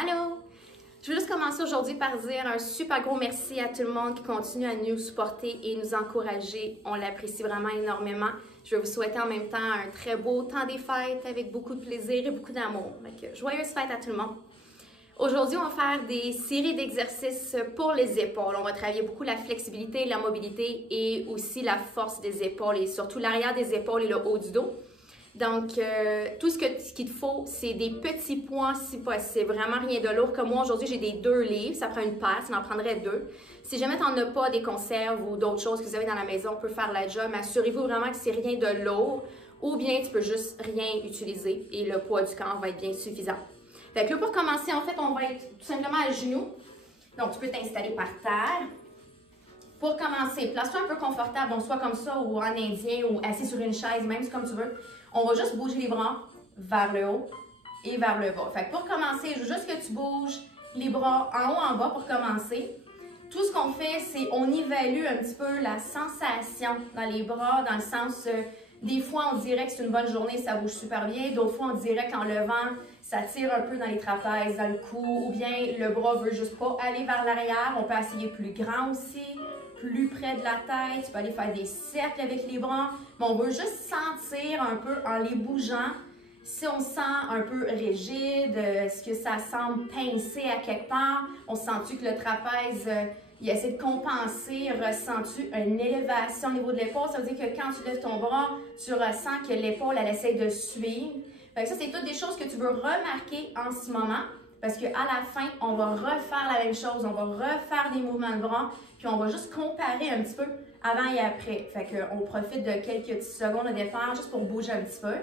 Allô! Je veux juste commencer aujourd'hui par dire un super gros merci à tout le monde qui continue à nous supporter et nous encourager. On l'apprécie vraiment énormément. Je veux vous souhaiter en même temps un très beau temps des fêtes avec beaucoup de plaisir et beaucoup d'amour. Donc, joyeuses fêtes à tout le monde! Aujourd'hui, on va faire des séries d'exercices pour les épaules. On va travailler beaucoup la flexibilité, la mobilité et aussi la force des épaules et surtout l'arrière des épaules et le haut du dos. Donc, tout ce qu'il te faut, c'est des petits poids si possible. Vraiment rien de lourd. Comme moi, aujourd'hui, j'ai des 2 livres. Ça prend une passe, ça en prendrait 2. Si jamais tu n'en as pas des conserves ou d'autres choses que vous avez dans la maison, on peut faire la job. Mais assurez-vous vraiment que c'est rien de lourd ou bien tu peux juste rien utiliser et le poids du corps va être bien suffisant. Fait que là, pour commencer, en fait, on va être tout simplement à genoux. Donc, tu peux t'installer par terre. Pour commencer, place-toi un peu confortable, donc soit comme ça ou en indien ou assis sur une chaise, même si comme tu veux. On va juste bouger les bras vers le haut et vers le bas. Fait que pour commencer, je veux juste que tu bouges les bras en haut, en bas pour commencer. Tout ce qu'on fait, c'est on évalue un petit peu la sensation dans les bras, dans le sens, des fois on dirait que c'est une bonne journée, ça bouge super bien. D'autres fois, on dirait qu'en levant, ça tire un peu dans les trapèzes, dans le cou, ou bien le bras veut juste pas aller vers l'arrière. On peut essayer plus grand aussi, plus près de la tête. Tu peux aller faire des cercles avec les bras. Mais on veut juste sentir un peu en les bougeant si on sent un peu rigide, est-ce que ça semble pincer à quelque part? On sent-tu que le trapèze, il essaie de compenser? Ressens-tu une élévation au niveau de l'épaule? Ça veut dire que quand tu lèves ton bras, tu ressens que l'épaule, elle essaie de suivre. Fait que ça, c'est toutes des choses que tu veux remarquer en ce moment. Parce qu'à la fin, on va refaire la même chose. On va refaire des mouvements de bras. Puis on va juste comparer un petit peu avant et après. Fait qu'on profite de quelques petites secondes de défaire juste pour bouger un petit peu.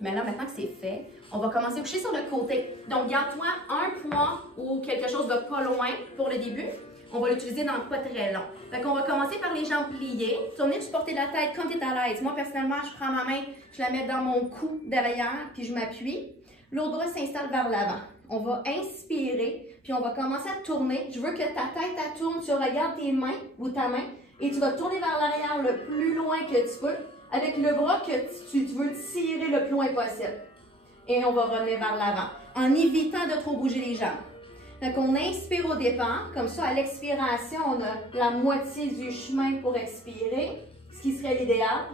Mais là, maintenant que c'est fait, on va commencer à coucher sur le côté. Donc, garde-toi un poids ou quelque chose de pas loin pour le début. On va l'utiliser dans le pas très long. Fait qu'on va commencer par les jambes pliées. Tourner, supporter la tête comme tu es à l'aise. Moi, personnellement, je prends ma main, je la mets dans mon cou derrière, puis je m'appuie. L'autre bras s'installe vers l'avant. On va inspirer, puis on va commencer à tourner. Je veux que ta tête, elle tourne. Tu regardes tes mains ou ta main et tu vas tourner vers l'arrière le plus loin que tu peux avec le bras que tu veux tirer le plus loin possible. Et on va revenir vers l'avant en évitant de trop bouger les jambes. Donc, on inspire au départ. Comme ça, à l'expiration, on a la moitié du chemin pour expirer, ce qui serait l'idéal.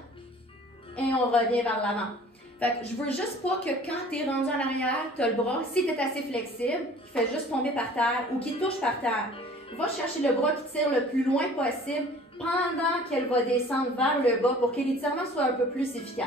Et on revient vers l'avant. Fait que je veux juste pas que quand tu es rendu en arrière, tu as le bras, si tu es assez flexible, qui fait juste tomber par terre ou qui touche par terre. Va chercher le bras qui tire le plus loin possible pendant qu'elle va descendre vers le bas pour que l'étirement soit un peu plus efficace.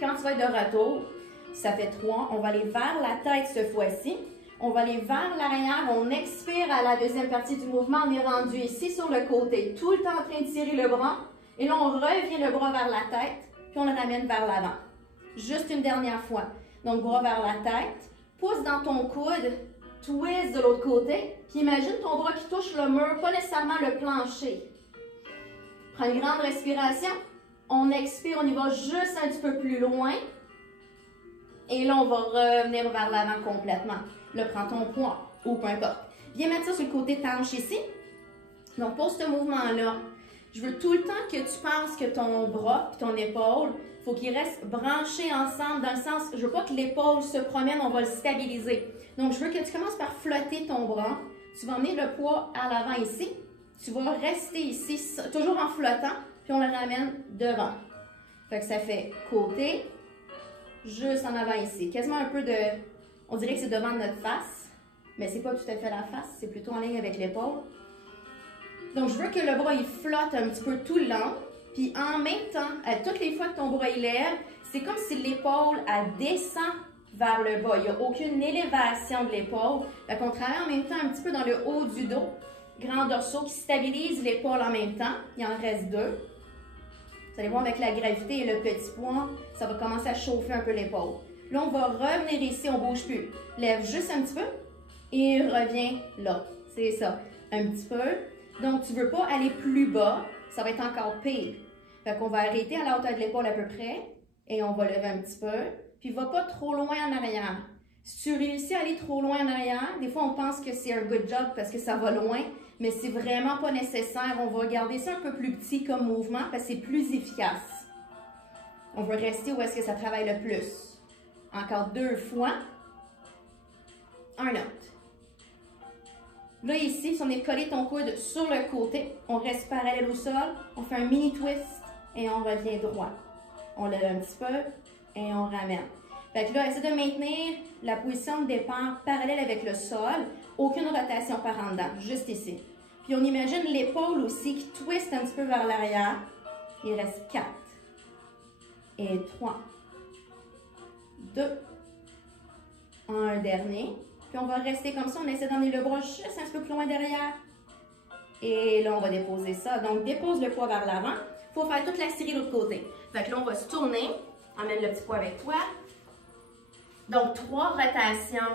Quand tu vas être de retour, ça fait 3, on va aller vers la tête cette fois-ci. On va aller vers l'arrière, on expire à la deuxième partie du mouvement. On est rendu ici sur le côté, tout le temps en train de tirer le bras. Et là, on revient le bras vers la tête, puis on le ramène vers l'avant. Juste une dernière fois. Donc, bras vers la tête, pouce dans ton coude, twist de l'autre côté, puis imagine ton bras qui touche le mur, pas nécessairement le plancher. Prends une grande respiration. On expire, on y va juste un petit peu plus loin. Et là, on va revenir vers l'avant complètement. Là, prends ton poids ou peu importe. Viens mettre ça sur le côté tanche ici. Donc, pour ce mouvement-là, je veux tout le temps que tu penses que ton bras et ton épaule, il faut qu'ils restent branchés ensemble dans le sens, je veux pas que l'épaule se promène, on va le stabiliser. Donc, je veux que tu commences par flotter ton bras. Tu vas emmener le poids à l'avant ici. Tu vas rester ici, toujours en flottant, puis on le ramène devant. Fait que ça fait côté, juste en avant ici. Quasiment un peu de... On dirait que c'est devant notre face, mais c'est pas tout à fait la face, c'est plutôt en ligne avec l'épaule. Donc, je veux que le bras, il flotte un petit peu tout le long. Puis en même temps, à toutes les fois que ton bras il lève, c'est comme si l'épaule, elle descend vers le bas. Il n'y a aucune élévation de l'épaule. Fait qu'on travaille en même temps un petit peu dans le haut du dos. Grand dorsaux qui stabilise l'épaule en même temps. Il en reste 2. Vous allez voir avec la gravité et le petit poids, ça va commencer à chauffer un peu l'épaule. Là, on va revenir ici, on ne bouge plus. Lève juste un petit peu et reviens là. C'est ça. Un petit peu. Donc, tu ne veux pas aller plus bas. Ça va être encore pire. Fait qu'on va arrêter à la hauteur de l'épaule à peu près et on va lever un petit peu. Puis, va pas trop loin en arrière. Si tu réussis à aller trop loin en arrière, des fois, on pense que c'est un good job parce que ça va loin, mais c'est vraiment pas nécessaire. On va garder ça un peu plus petit comme mouvement parce que c'est plus efficace. On veut rester où est-ce que ça travaille le plus. Encore 2 fois. un autre. Là, ici, si on est collé ton coude sur le côté, on reste parallèle au sol, on fait un mini twist et on revient droit. On lève un petit peu et on ramène. Fait que là, essaie de maintenir la position de départ parallèle avec le sol. Aucune rotation par en dedans, juste ici. Puis on imagine l'épaule aussi qui twist un petit peu vers l'arrière. Il reste 4 et 3, 2, un dernier. Puis on va rester comme ça, on essaie d'emmener le bras juste un petit peu plus loin derrière. Et là, on va déposer ça. Donc, dépose le poids vers l'avant. Il faut faire toute la série de l'autre côté. Fait que là, on va se tourner. Emmène le petit poids avec toi. Donc, 3 rotations,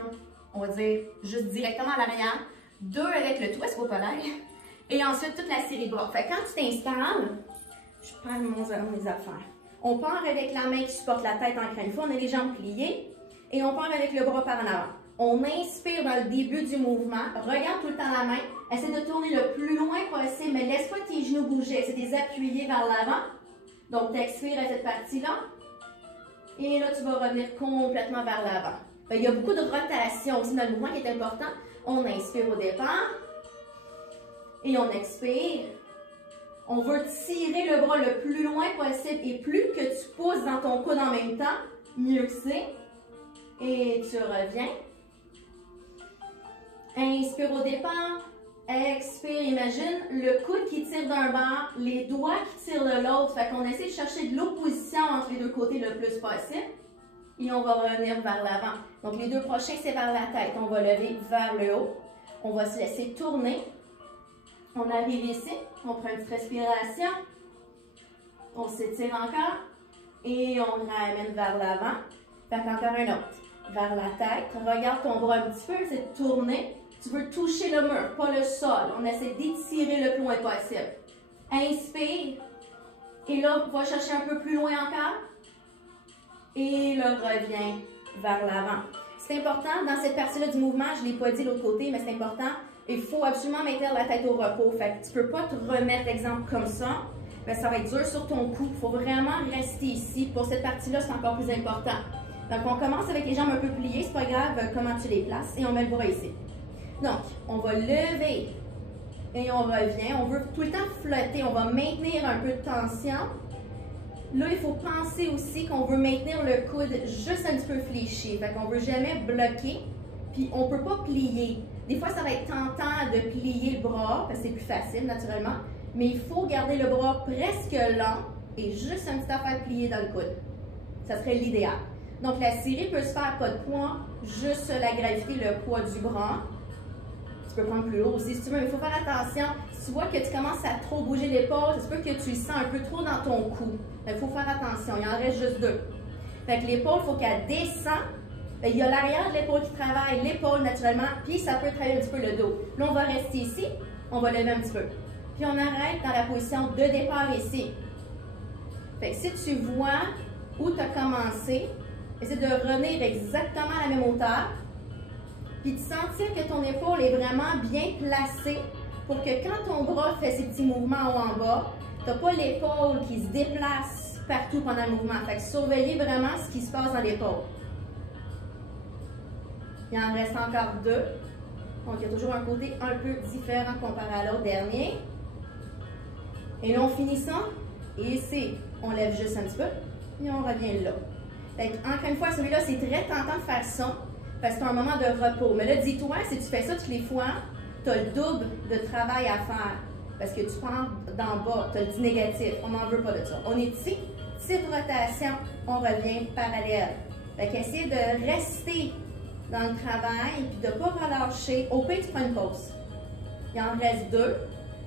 on va dire juste directement à l'arrière. 2 avec le twist au pareil. Et ensuite, toute la série de bras. Fait que quand tu t'installes, je prends mes affaires. On part avec la main qui supporte la tête encore une fois. On a les jambes pliées. Et on part avec le bras par en avant. On inspire dans le début du mouvement. Regarde tout le temps la main. Essaie de tourner le plus loin possible, mais laisse pas tes genoux bouger. Essaie de les appuyer vers l'avant. Donc, tu expires à cette partie-là. Et là, tu vas revenir complètement vers l'avant. Il y a beaucoup de rotation aussi dans le mouvement qui est important. On inspire au départ. Et on expire. On veut tirer le bras le plus loin possible. Et plus que tu pousses dans ton coude en même temps, mieux que c'est. Et tu reviens. Inspire au départ. Expire. Imagine le coude qui tire d'un bord, les doigts qui tirent de l'autre. Fait qu'on essaie de chercher de l'opposition entre les deux côtés le plus possible. Et on va revenir vers l'avant. Donc les 2 prochains, c'est vers la tête. On va lever vers le haut. On va se laisser tourner. On arrive ici. On prend une petite respiration. On s'étire encore. Et on ramène vers l'avant. Fait qu'encore un autre. Vers la tête. Regarde ton bras un petit peu. C'est de tourner. Tu veux toucher le mur, pas le sol. On essaie d'étirer le plus loin possible. Inspire. Et là, on va chercher un peu plus loin encore. Et là, reviens vers l'avant. C'est important, dans cette partie-là du mouvement, je ne l'ai pas dit de l'autre côté, mais c'est important. Il faut absolument maintenir la tête au repos. Fait que tu ne peux pas te remettre, exemple, comme ça. Mais ça va être dur sur ton cou. Il faut vraiment rester ici. Pour cette partie-là, c'est encore plus important. Donc, on commence avec les jambes un peu pliées. C'est pas grave comment tu les places. Et on met le bras ici. Donc, on va lever et on revient. On veut tout le temps flotter. On va maintenir un peu de tension. Là, il faut penser aussi qu'on veut maintenir le coude juste un petit peu fléchi. Fait qu'on ne veut jamais bloquer. Puis, on ne peut pas plier. Des fois, ça va être tentant de plier le bras, parce que c'est plus facile, naturellement. Mais il faut garder le bras presque lent et juste un petit affaire plié dans le coude. Ça serait l'idéal. Donc, la série peut se faire pas de poids, juste la gravité, le poids du bras. Tu peux prendre plus haut aussi si tu veux, mais il faut faire attention. Si tu vois que tu commences à trop bouger l'épaule, ça se peut que tu le sens un peu trop dans ton cou. Il faut faire attention, il en reste juste 2. Fait que l'épaule, il faut qu'elle descende. Il y a l'arrière de l'épaule qui travaille, l'épaule naturellement, puis ça peut travailler un petit peu le dos. Là, on va rester ici, on va lever un petit peu. Puis on arrête dans la position de départ ici. Fait que si tu vois où tu as commencé, essaie de revenir exactement à la même hauteur. Puis de sentir que ton épaule est vraiment bien placée pour que quand ton bras fait ses petits mouvements haut en bas, tu n'as pas l'épaule qui se déplace partout pendant le mouvement. Fait que surveillez vraiment ce qui se passe dans l'épaule. Il en reste encore 2. Donc, il y a toujours un côté un peu différent comparé à l'autre dernier. Et là, on finit ça. Et ici, on lève juste un petit peu. Et on revient là. Fait que, encore une fois, celui-là, c'est très tentant de faire ça. Parce que c'est un moment de repos. Mais là, dis-toi, si tu fais ça toutes les fois, tu as le double de travail à faire. Parce que tu pars d'en bas, tu as le dit négatif. On n'en veut pas de ça. On est ici, type rotation, on revient parallèle. Fait qu'essayer de rester dans le travail, puis de ne pas relâcher. Au pire, tu prends une pause. Il en reste 2.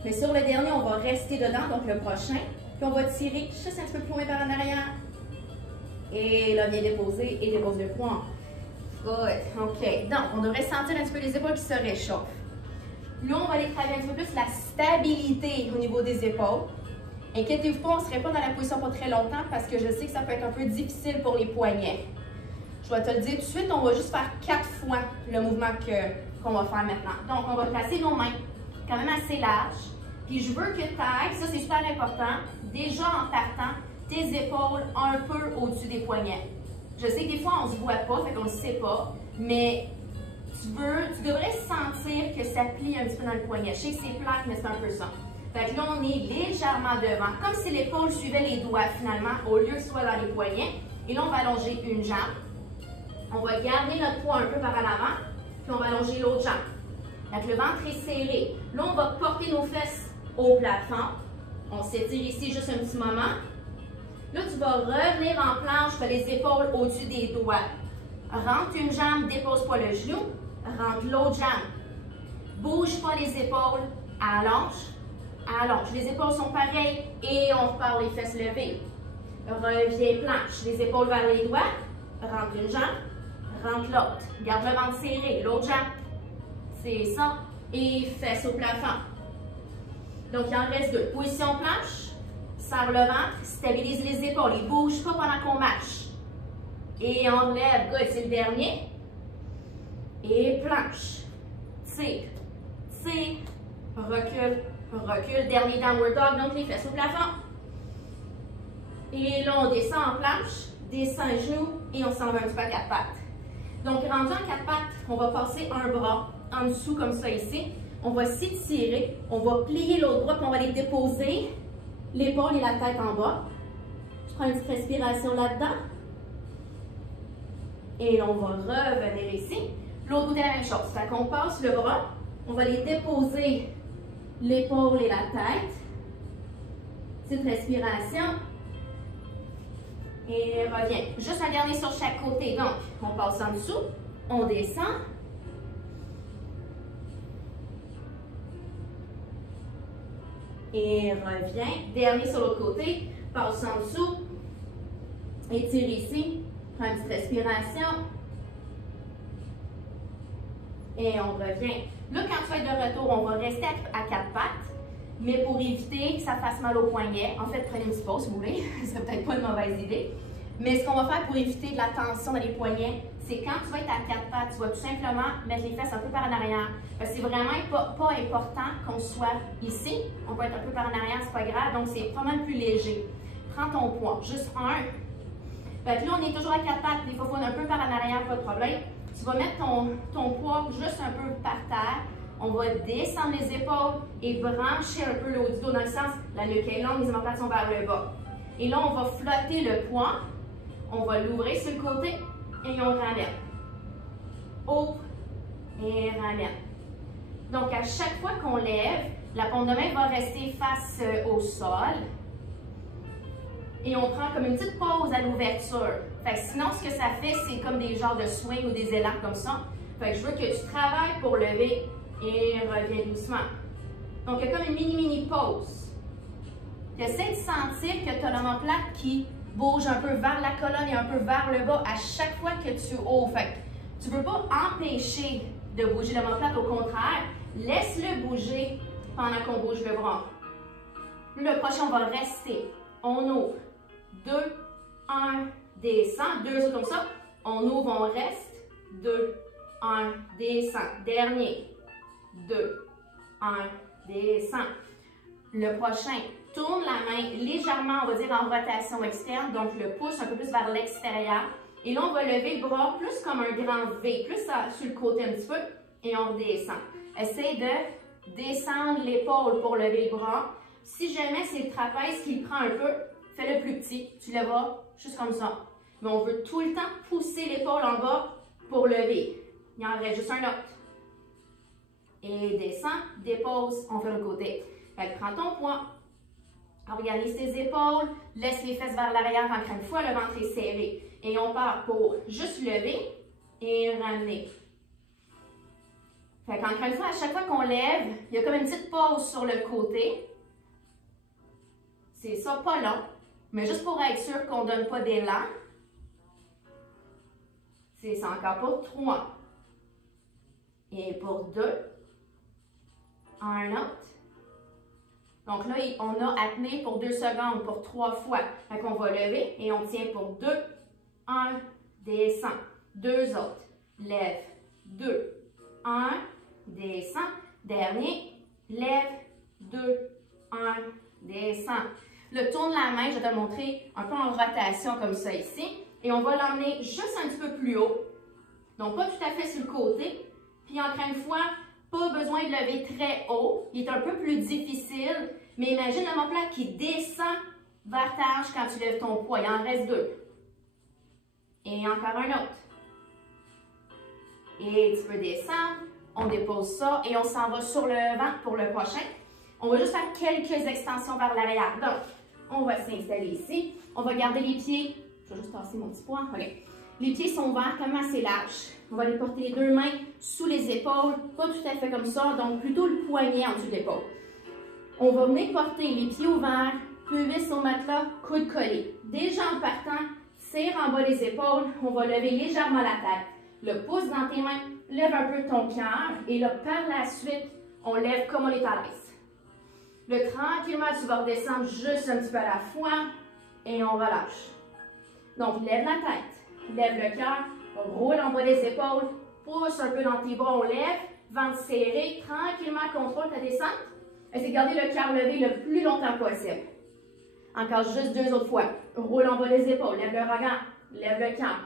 Mais sur le dernier, on va rester dedans, donc le prochain. Puis on va tirer juste un petit peu plus loin vers en arrière. Et là, viens déposer et dépose le poing. Good. OK. Donc, on devrait sentir un petit peu les épaules qui se réchauffent. Là, on va aller travailler un petit peu plus la stabilité au niveau des épaules. Inquiétez-vous pas, on ne serait pas dans la position pas très longtemps parce que je sais que ça peut être un peu difficile pour les poignets. Je vais te le dire tout de suite, on va juste faire 4 fois le mouvement qu'on va faire maintenant. Donc, on va placer nos mains quand même assez larges. Puis, je veux que tu ailles, ça c'est super important, déjà en partant, tes épaules un peu au-dessus des poignets. Je sais que des fois, on ne se voit pas, fait qu'on ne le sait pas, mais tu devrais sentir que ça plie un petit peu dans le poignet. Je sais que c'est plate, mais c'est un peu ça. Fait que là, on est légèrement devant, comme si l'épaule suivait les doigts finalement, au lieu que ce soit dans les poignets. Et là, on va allonger une jambe. On va garder notre poids un peu par en avant, puis on va allonger l'autre jambe. Fait que le ventre est serré. Là, on va porter nos fesses au plafond. On s'étire ici juste un petit moment. Là, tu vas revenir en planche, tu as les épaules au-dessus des doigts. Rentre une jambe, dépose pas le genou. Rentre l'autre jambe. Bouge pas les épaules. Allonge. Allonge. Les épaules sont pareilles et on repart les fesses levées. Reviens planche. Les épaules vers les doigts. Rentre une jambe. Rentre l'autre. Garde le ventre serré. L'autre jambe. C'est ça. Et fesses au plafond. Donc, il en reste deux. Position planche. Serre le ventre. Stabilise les épaules. Il ne bouge pas pendant qu'on marche. Et on relève. Good. C'est le dernier. Et planche. Tire. Tire. Recule. Recule. Dernier downward dog. Donc, les fesses au plafond. Et là, on descend en planche. Descend les genoux. Et on s'en va un petit peu à quatre pattes. Donc, rendu en quatre pattes, on va passer un bras en dessous comme ça ici. On va s'étirer, on va plier l'autre bras, puis on va les déposer, l'épaule et la tête en bas. Je prends une petite respiration là-dedans. Et là, on va revenir ici. L'autre côté, la même chose. Fait qu'on passe le bras, on va les déposer, l'épaule et la tête. Petite respiration. Et reviens. Juste un dernier sur chaque côté. Donc, on passe en dessous, on descend. Et reviens. Dernier sur l'autre côté, passe en dessous. Étire ici. Prends une petite respiration. Et on revient. Là, quand tu vas être de retour, on va rester à quatre pattes. Mais pour éviter que ça fasse mal au poignet, en fait, prenez une petite pause si vous voulez. C'est peut-être pas une mauvaise idée. Mais ce qu'on va faire pour éviter de la tension dans les poignets, c'est quand tu vas être à quatre pattes, tu vas tout simplement mettre les fesses un peu par en arrière. Parce que c'est vraiment pas important qu'on soit ici. On peut être un peu par en arrière, c'est pas grave. Donc, c'est pas mal plus léger. Prends ton poids. Juste un. Fait que là, on est toujours à quatre pattes. Des fois, il faut un peu par en arrière, pas de problème. Tu vas mettre ton poids juste un peu par terre. On va descendre les épaules et brancher un peu le haut du dos dans le sens, la nuque est longue, les omoplates sont vers le bas. Et là, on va flotter le poids. On va l'ouvrir sur le côté et on ramène. Ouvre et ramène. Donc, à chaque fois qu'on lève, la paume de main va rester face au sol. Et on prend comme une petite pause à l'ouverture. Fait que sinon, ce que ça fait, c'est comme des genres de swings ou des élans comme ça. Fait que je veux que tu travailles pour lever et reviens doucement. Donc, il y a comme une mini pause. Tu essaies de sentir que tu as l'omoplate qui bouge un peu vers la colonne et un peu vers le bas à chaque fois que tu ouvres. Fait que tu ne veux pas empêcher de bouger l'omoplate, au contraire, laisse-le bouger pendant qu'on bouge le bras. Le prochain, on va rester. On ouvre. 2, 1, descend. 2 autres comme ça. On ouvre, on reste. 2, 1, descend. Dernier. 2, 1, descend. Le prochain, tourne la main légèrement, on va dire en rotation externe, donc le pouce un peu plus vers l'extérieur. Et là, on va lever le bras plus comme un grand V, plus sur le côté un petit peu, et on redescend. Essaye de descendre l'épaule pour lever le bras. Si jamais c'est le trapèze qui le prend un peu, fais-le plus petit, tu lèveras juste comme ça. Mais on veut tout le temps pousser l'épaule en bas pour lever. Il en reste juste un autre. Et descend, dépose, on fait le côté. Fait que prends ton poids, organise tes épaules, laisse les fesses vers l'arrière encore une fois, le ventre est serré. Et on part pour juste lever et ramener. Fait qu'encore une fois, à chaque fois qu'on lève, il y a comme une petite pause sur le côté. C'est ça, pas long, mais juste pour être sûr qu'on ne donne pas d'élan. C'est ça encore pour 3. Et pour 2. Un autre. Donc là, on a à tenir pour 2 secondes, pour 3 fois. Fait qu'on va lever et on tient pour 2. 1, descend. 2 autres. Lève. 2. 1, descend. Dernier. Lève. 2. 1, descend. Le tourne la main, je vais te le montrer un peu en rotation comme ça ici. Et on va l'emmener juste un petit peu plus haut. Donc pas tout à fait sur le côté, Puis encore une fois, pas besoin de lever très haut. Il est un peu plus difficile, mais imagine l'omoplate qui descend vers ta hanche quand tu lèves ton poids. Il en reste 2. Et encore un autre. Et tu peux descendre, on dépose ça et on s'en va sur le ventre pour le prochain. On va juste faire quelques extensions vers l'arrière. Donc, on va s'installer ici. On va garder les pieds. Je vais juste tasser mon petit poids. OK. Les pieds sont ouverts, comme assez larges. On va les porter les 2 mains sous les épaules. Pas tout à fait comme ça, donc plutôt le poignet en dessous de l'épaule. On va venir porter les pieds ouverts, pubis au matelas, coude collé. Déjà en partant, tire en bas les épaules. On va lever légèrement la tête. Le pouce dans tes mains, lève un peu ton cœur. Et là, par la suite, on lève comme on est à l'aise. Là, tranquillement, tu vas redescendre juste un petit peu à la fois. Et on relâche. Donc, lève la tête, lève le cœur, roule en bas des épaules, pousse un peu dans tes bras, on lève, ventre serré, tranquillement, contrôle ta descente. Essaye de garder le cœur levé le plus longtemps possible. Encore juste 2 autres fois. Roule en bas des épaules, lève le regard, lève le cœur.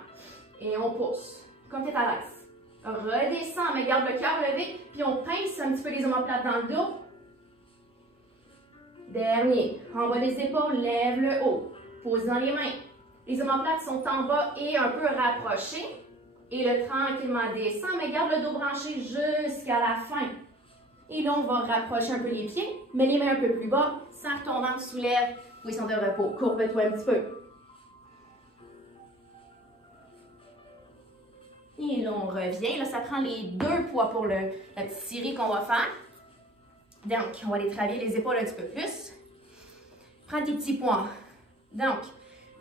Et on pousse, comme tu es à l'aise. Redescends, mais garde le cœur levé, puis on pince un petit peu les omoplates dans le dos. Dernier, en bas des épaules, lève le haut, pose dans les mains. Les omoplates sont en bas et un peu rapprochés. Et le tranquillement descend, mais garde le dos branché jusqu'à la fin. Et là, on va rapprocher un peu les pieds, mets les mains un peu plus bas, serre ton ventre, soulève, position de repos, courbe-toi un petit peu. Et là, on revient. Là, ça prend les 2 poids pour la petite série qu'on va faire. Donc, on va aller travailler les épaules un petit peu plus. Prends tes petits poids. Donc,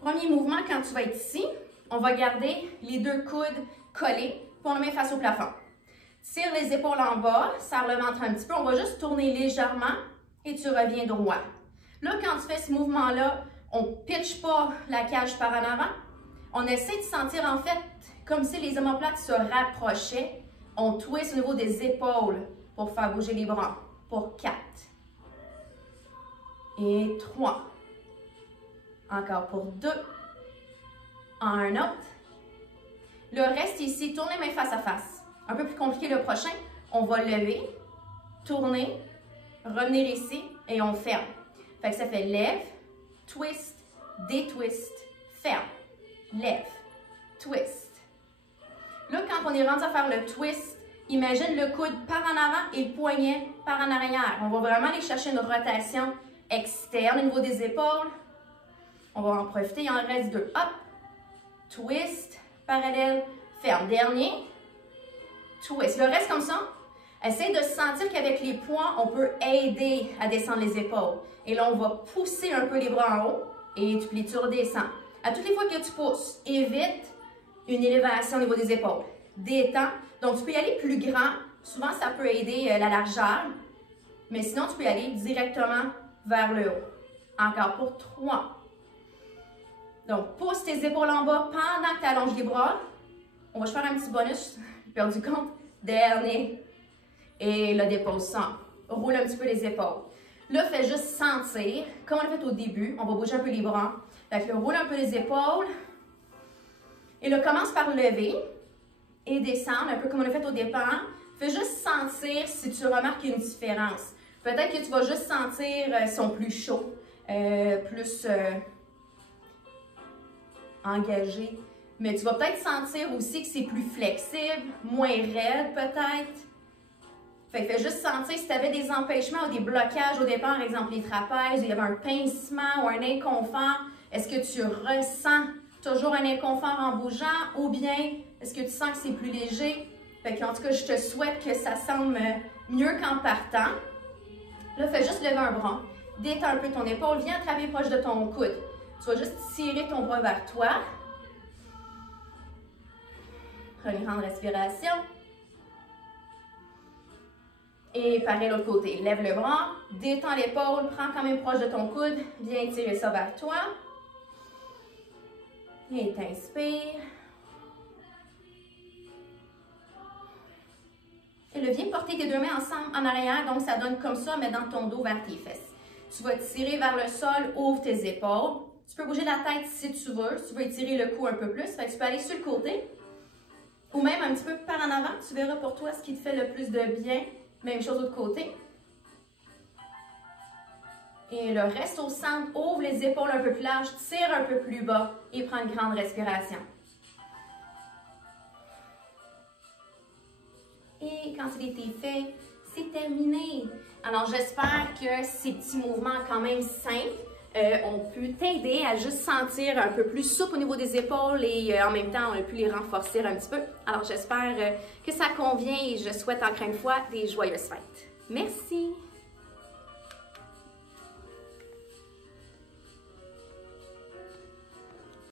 premier mouvement, quand tu vas être ici, on va garder les 2 coudes collés, pour le mettre face au plafond. Tire les épaules en bas, serre le ventre un petit peu. On va juste tourner légèrement et tu reviens droit. Là, quand tu fais ce mouvement-là, on ne pitche pas la cage par en avant. On essaie de sentir en fait comme si les omoplates se rapprochaient. On twist au niveau des épaules pour faire bouger les bras. Pour 4. Et 3. Encore pour 2. Un autre. Le reste ici, tourne les mains face à face. Un peu plus compliqué le prochain. On va lever, tourner, revenir ici et on ferme. Fait que ça fait lève, twist, détwist, ferme. Lève, twist. Là, quand on est rendu à faire le twist, imagine le coude par en avant et le poignet par en arrière. On va vraiment aller chercher une rotation externe au niveau des épaules. On va en profiter, il en reste 2. Hop, twist, parallèle, ferme. Dernier, twist. Le reste comme ça, essaye de sentir qu'avec les poings, on peut aider à descendre les épaules. Et là, on va pousser un peu les bras en haut et tu redescends. À toutes les fois que tu pousses, évite une élévation au niveau des épaules. Détends. Donc, tu peux y aller plus grand. Souvent, ça peut aider la largeur. Mais sinon, tu peux y aller directement vers le haut. Encore pour 3. Donc, pousse tes épaules en bas pendant que tu allonges les bras. On va faire un petit bonus. J'ai perdu compte. Dernier. Et là, dépose ça. Roule un petit peu les épaules. Là, fais juste sentir, comme on l'a fait au début. On va bouger un peu les bras. Fait que roule un peu les épaules. Et là, commence par lever et descendre, un peu comme on a fait au départ. Fais juste sentir si tu remarques une différence. Peut-être que tu vas juste sentir qu'ils sont plus chauds, plus engagés. Mais tu vas peut-être sentir aussi que c'est plus flexible, moins raide peut-être. Fait que fais juste sentir si tu avais des empêchements ou des blocages au départ, par exemple les trapèzes, où il y avait un pincement ou un inconfort. Est-ce que tu ressens toujours un inconfort en bougeant ou bien est-ce que tu sens que c'est plus léger? Fait qu'en tout cas, je te souhaite que ça semble mieux qu'en partant. Là, fais juste lever un bras. Détends un peu ton épaule. Viens attraper proche de ton coude. Tu vas juste tirer ton bras vers toi. Prends une grande respiration. Et pareil l'autre côté. Lève le bras. Détends l'épaule. Prends quand même proche de ton coude. Viens tirer ça vers toi. Et t'inspire. Et là, viens porter tes 2 mains ensemble en arrière. Donc, ça donne comme ça, mais dans ton dos vers tes fesses. Tu vas tirer vers le sol, ouvre tes épaules. Tu peux bouger la tête si tu veux. Si tu veux étirer le cou un peu plus, fait que tu peux aller sur le côté. Ou même un petit peu par en avant, tu verras pour toi ce qui te fait le plus de bien. Même chose de l'autre côté. Et le reste au centre, ouvre les épaules un peu plus larges, tire un peu plus bas et prends une grande respiration. Et quand il a été fait, c'est terminé. Alors j'espère que ces petits mouvements quand même simples ont pu t'aider à juste sentir un peu plus souple au niveau des épaules et en même temps on a pu les renforcer un petit peu. Alors j'espère que ça convient et je souhaite encore une fois des joyeuses fêtes. Merci!